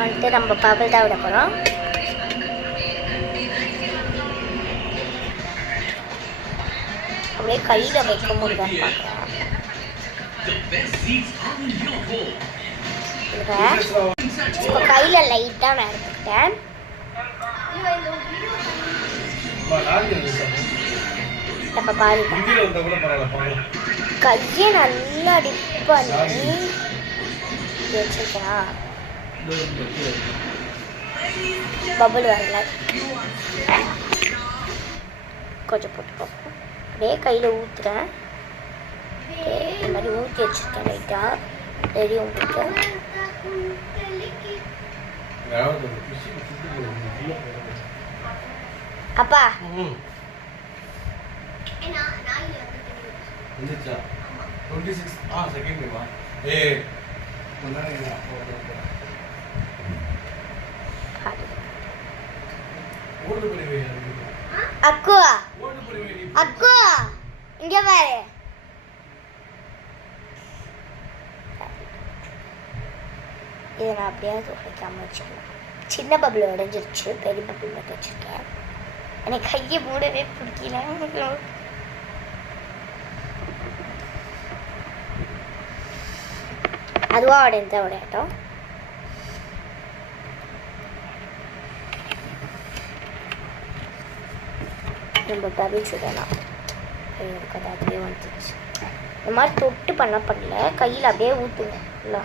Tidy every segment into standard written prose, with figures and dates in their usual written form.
வந்துட்டு நம்ம பபிள் தான் விட போகிறோம். அப்படியே கையில் வைக்க முடியுதான்னு பார்க்குறேன். இப்போ கையில் லைட்டாக நான் எடுத்துக்கிட்டேன். இப்போ பாருங்க, கையை நல்லா டிப் பண்ணி வச்சுருக்கேன். பபுள் வரல, கொஞ்சம் போட்டு பார்ப்போம். அப்படியே கையில் ஊற்றுறேன். இந்த மாதிரி ஊற்றி வச்சுருக்கேன் லைட்டாக. தெரியும் உங்களுக்கு? அப்பா அக்கு அக்கு இங்க பாரு. இதை நான் அப்படியாவது உடைக்காம வச்சுக்கலாம். சின்ன பபிள் உடைஞ்சிருச்சு, பெரிய பபிள் மட்டும் வச்சுருக்கேன். எனக்கு கையை மூடவே பிடிக்கல. அதுவாக உடைந்த உடையாட்டம். நம்ம பபிள்ஸ் இதெல்லாம் எனக்கு அது அதுவே வந்துச்சு. இந்த மாதிரி தொட்டு பண்ணல, கையில் அப்படியே ஊற்றுங்க. இல்லை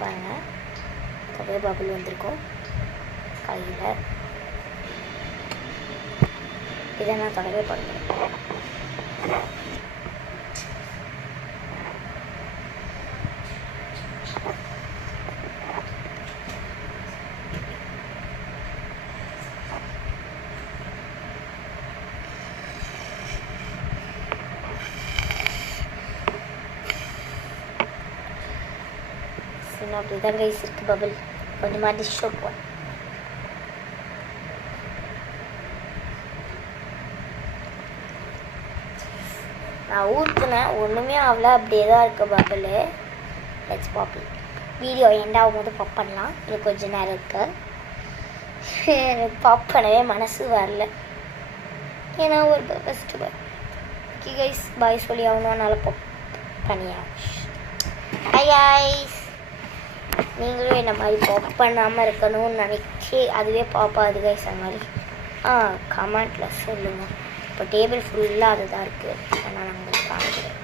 பாருங்க, அப்படியே பபிள் வந்திருக்கும் கையில். இதை நான் தொடவே பண்ணுறேன். அப்படிதான் கைஸ் இருக்கு பபிள். கொஞ்சமாக டிஷ் சோப் நான் ஊற்றுனேன், ஒன்றுமே ஆகல, அப்படியே தான் இருக்குது bubble. Let's pop. Video end ஆகும்போது பாப் பண்ணலாம். இது கொஞ்சம் நேரம் இருக்கு. எனக்கு பாப் பண்ணவே மனசு வரல, ஏன்னா ஒரு ஃபஸ்ட்டு ஓகே கைஸ் பாய் சொல்லி ஆகணும், அதனால் பாப் பண்ணியா. ஹாய் கைஸ், நீங்களும் என்ன மாதிரி பாப் பண்ணாமல் இருக்கணும்னு நினச்சி அதுவே பாப்பாது கைஸ். அந்த மாதிரி கமெண்ட்டில் சொல்லுங்கள். இப்போ டேபிள் ஃபுல்லாக அதுதான் இருக்குது, ஆனால் நான் உங்களுக்கு காமிக்கிறேன்.